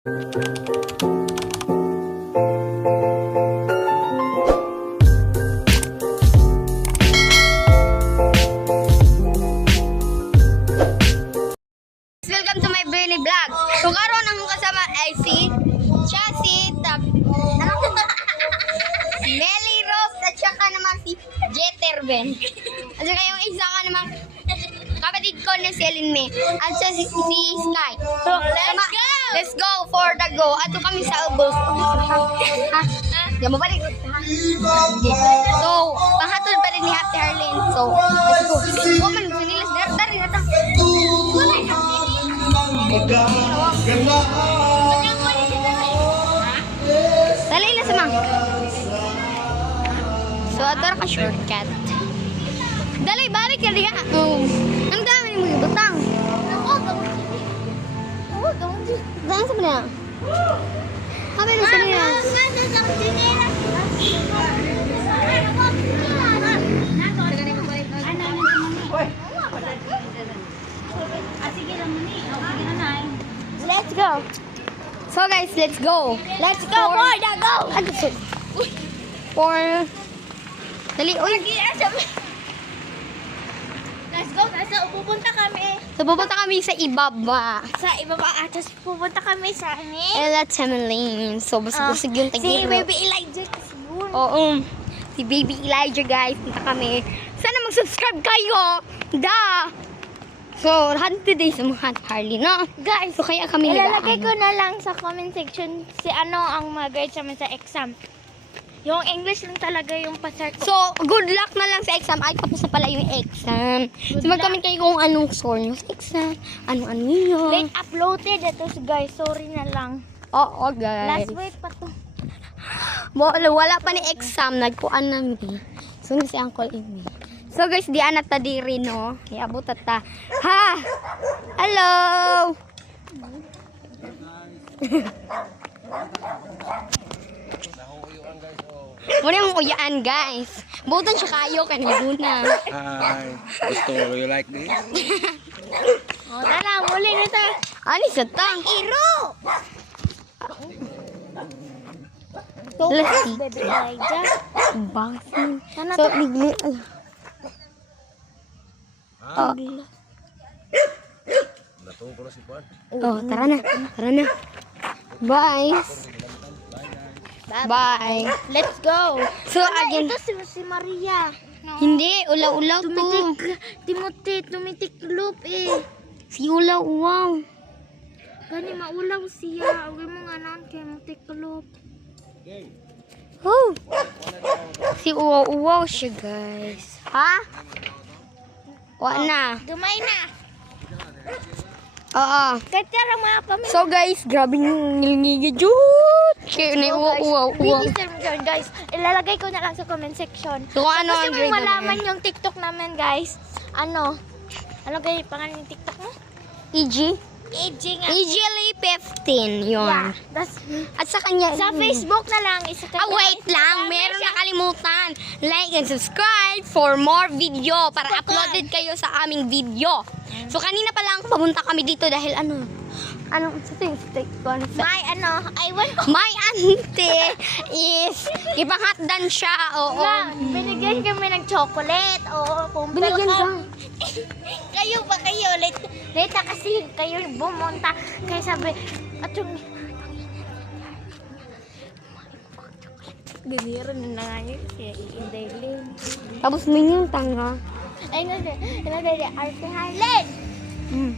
Welcome to my Benny Vlog. So karon ang kasama ay si Melly Rose at saka naman si Jeterben. At saka yung isa ka naman kapatid ko na si Ellen May. At saka si Sky. So let's go for the go. Ato kami sa ubos. Yan mo balik. So panghatod pa rin ni Ate Arlene. So let's go. Woman, sinilas dari na ta. Dali na sa mang. So, ato ka shortcut. Dali, balik ka riya. Ang dami mo yung butang. Daan sa mga. Habay na sa mga. Let's go. So guys, let's go. Let's go for the go. For dali, uy. Let's go, guys. Pupunta kami. So pupunta kami sa ibaba. Sa ibaba at pupunta kami sa Ella Temelin. So busog yung si tagiro. Baby Elijah kasi yun. Oo. Si Baby Elijah guys. Punta kami. Sana mag-subscribe kayo. Da. So, 100 days sa mga Harley, no? Guys, So, kaya kami ilalagay ko na lang sa comment section si ano ang mag-guide sa amin sa exam. Yung English lang talaga yung pasar ko. So, good luck na lang sa exam. Ay, tapos na pala yung exam. So, mag-comment kayo kung anong score nyo sa exam. Ano-ano yun. Late uploaded ito guys. Sorry na lang. Oo, guys. Last week pa to. Wala pa ni exam. Nagpuan namin. So, si Uncle Amy. So, guys, di anak ta diri, no? Iabot ta. Ha! Hello! Muna yung uyaan, guys. Butan siya kayo kanina. Hi. Gusto mo you like this? O, tara, muli na to. Ano sa tang? Iro! Let's see. Baby Elijah. Bangsin. Sana So, to. bigli. Oh. Natuwa ko na si Juan. Oh, tara na. Tara na. Bye. Bye. Let's go. So, again. Ito si Maria. No. Hindi, ulaw-ulaw to. Tumitik loop eh. Si ulaw-ulaw. Gani maulaw siya. Huwag mo nga naon kay mutik loop. Oh. Si uwaw-uwaw siya, guys. Ha? Wa na. Dumay na. Oo. Katara mga pamilya. So, guys, grabe yung nilingigidjut. Kaya na uwaw-uwaw. Guys, ilalagay ko na lang sa comment section. So, kung ano Kasi ang mo grade malaman yung TikTok namin, guys. Ano kayo pangalan yung TikTok mo? EG? EG nga. EGLA 15, yun. Yeah, that's At sa kanya, sa Facebook na lang. wait lang. Meron nakalimutan. Like and subscribe for more video para uploaded kayo sa aming video. So, kanina pa lang papunta kami dito dahil ano sa steak concept. My auntie is ipanghatdan siya. Oo. Binigyan kami ng chocolate. Oo, Binigyan ka. Kayo ba kayo? Late kasi kayo bumunta. Kaya sabi, at yung ganira na nga yun. Siya iindaylin. Tapos may yung tanga. Ay, nagdali, Arte Helen.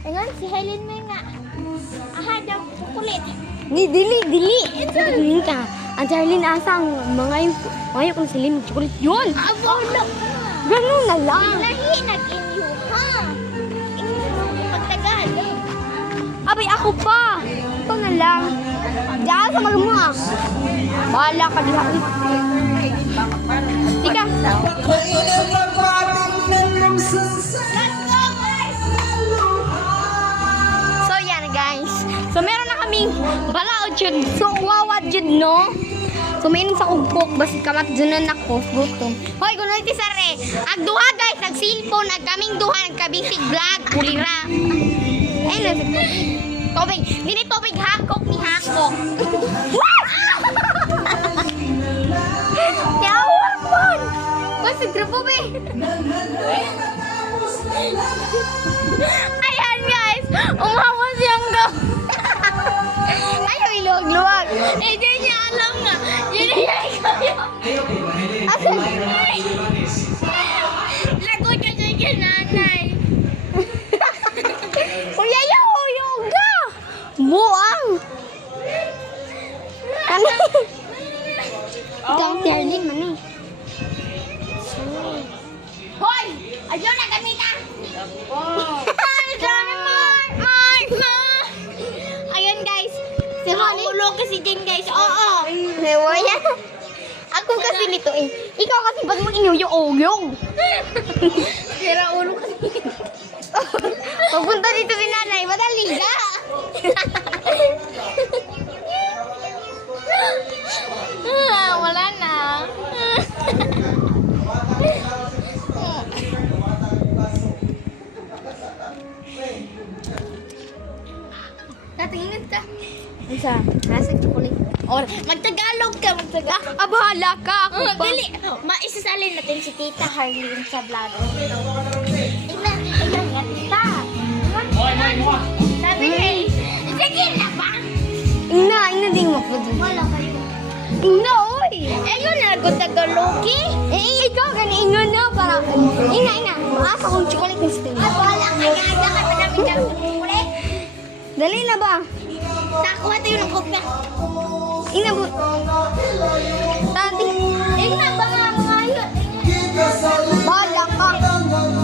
Ayun, si Helen may nga. Aha, daw, kukulit. Dili. Dili ka. Ang Charlene asang mga yung silim chocolate yun. Abo, look. Ganun na lang. Lahi, nag-inyo ha. Inyo, pagtagal. Abay, ako pa. Ito na lang. Diyan sa maluma. Bahala ka diha. Tika. So, yan guys. So, meron na kaming balaod yun. So, wawad yun, no? So, mainom sa ugkok. Basta kamat dyan na ako. Gutom. Hoy, kung natin sare. Agduha guys. Nag-cellphone. Nagkaming duha. Nagkabisig vlog. Ulira. Ayun na. Tubig. Dili tubig hakok ni hakok. Yawak mo! Basta grupo ba Ayan guys! Umamos yung go! Ayaw iluwag-luwag! Hindi niya alam nga! Yun niya ikaw yung... Asan? Lagot ka siya kinanay! Kuya yoga! Buang! Ikaw ang Terling, mami. Hoy! Ayun na gamitan! Ayun guys, si Honey. Naulog kasi din guys, oo. Yan. Ako kasi nito eh. Ikaw kasi ba't mo inuyong-uyong? Sira ulo kasi. Papunta dito si nanay, madali ka. Wala na. Natingin ka. Isa. Nasa chocolate. Or, magtagalog ka, magtagalog. Bahala ka. Ako pa. Dali. Maisasalin natin si Tita Harleen sa vlog. Ina nga, Tita. Sabi niya, sige na ba? Ina din mo po dun. Wala kayo. Ina, oy. Ayun na, tagalog eh. Ikaw, ina na. Para, ina. Maasa kong chocolate na sila. Wala ka nga. Daka pa namin ng chocolate. Dali na ba? Nakuha tayo ng kopya. Ina po. Tati. Ina ba nga mga yun? Bala ka.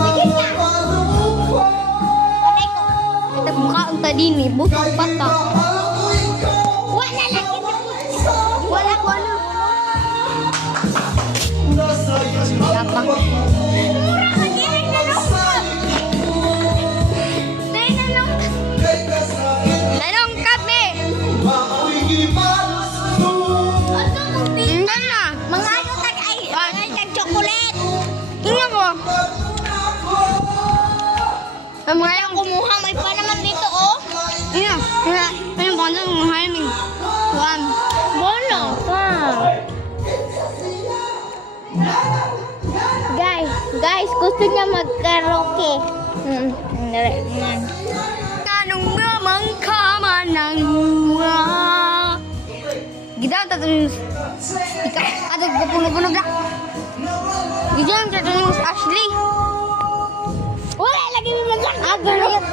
Sige niya. Walay ko. Ito buka ang tadin eh. Butang pata. Wala lang. Wala ko ano. Yapang. Mura ka din na lang. Nanong kami. Hindi na. Mga ano tag chocolate. Tingnan mo. Mga kumuha. May pa naman dito, oh. Ina. Ayun ba na kumuha namin. One. Bono. Guys, gusto niya mag-karaoke. Anong namang kamanang Gida, tatanong ika, atag pupuno-puno na. Gida, tatanong si Ashley. Wala, lagi mo lang. Ganyan.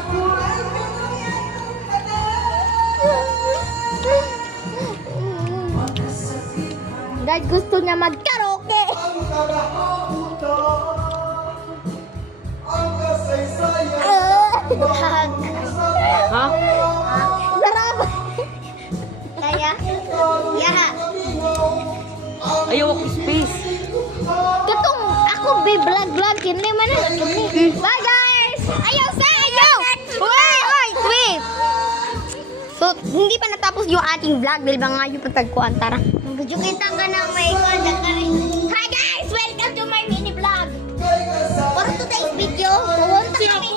Dahil gusto niya mag-karaoke. Ha? Sarap. Kaya? Yeah. Ayaw ako space. Katong ako vlog hindi man na kami. Bye guys. Ayaw sa ayaw. Wait. So, hindi pa natapos yung ating vlog dahil ba nga yung patagkuhan, tara. Gusto kita ka na may contact ka rin. Hi guys! Welcome to my mini vlog. For today's video, pumunta kami.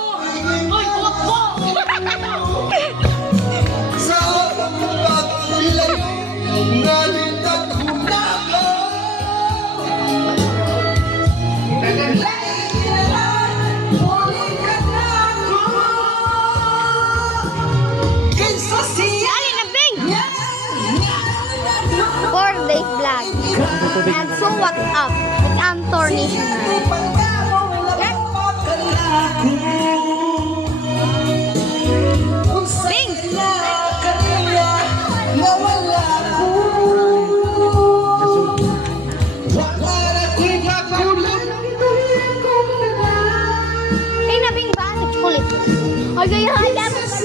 Ali na Bing! 4-day vlog. And so what's up? Ang tornation. Bing! Ay, nabing ba? Kulit. Ay, gaya. Hi, guys!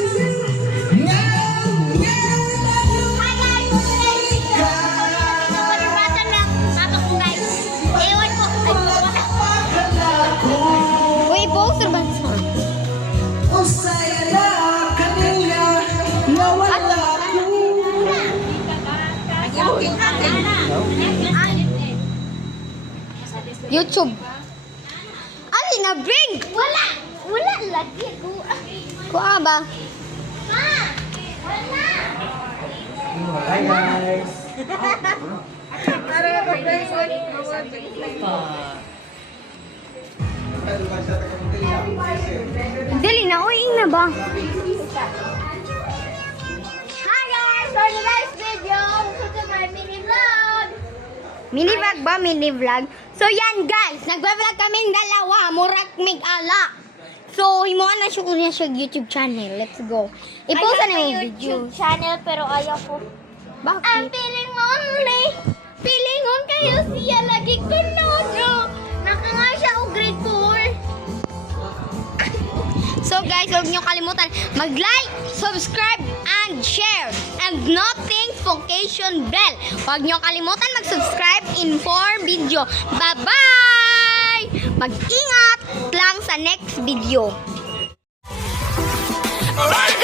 Panabatan na. Mama ko, guys. Ewan ko. Ay, wala. Uy, poster ba? YouTube. Ali na bring. Wala lagi ko. Kuha ba? Ma. Wala. Dali na, uy, na ba? Hi guys! For today's video, welcome to my mini vlog! Mini vlog ba? Mini vlog? So yan guys, nagba-vlog kaming dalawa, murak mig ala. So, himuan na siya YouTube channel. Let's go. I-post na yung video. YouTube channel pero ayaw ko. I'm Bakit? feeling lonely. Feeling on kayo siya lagi ko no. Nakanga siya o grade 4. So guys, huwag niyo kalimutan mag-like, subscribe, and share. And notification bell. Huwag niyo kalimutan mag-subscribe in for video. Bye-bye! Mag-ingat lang sa next video. Alright.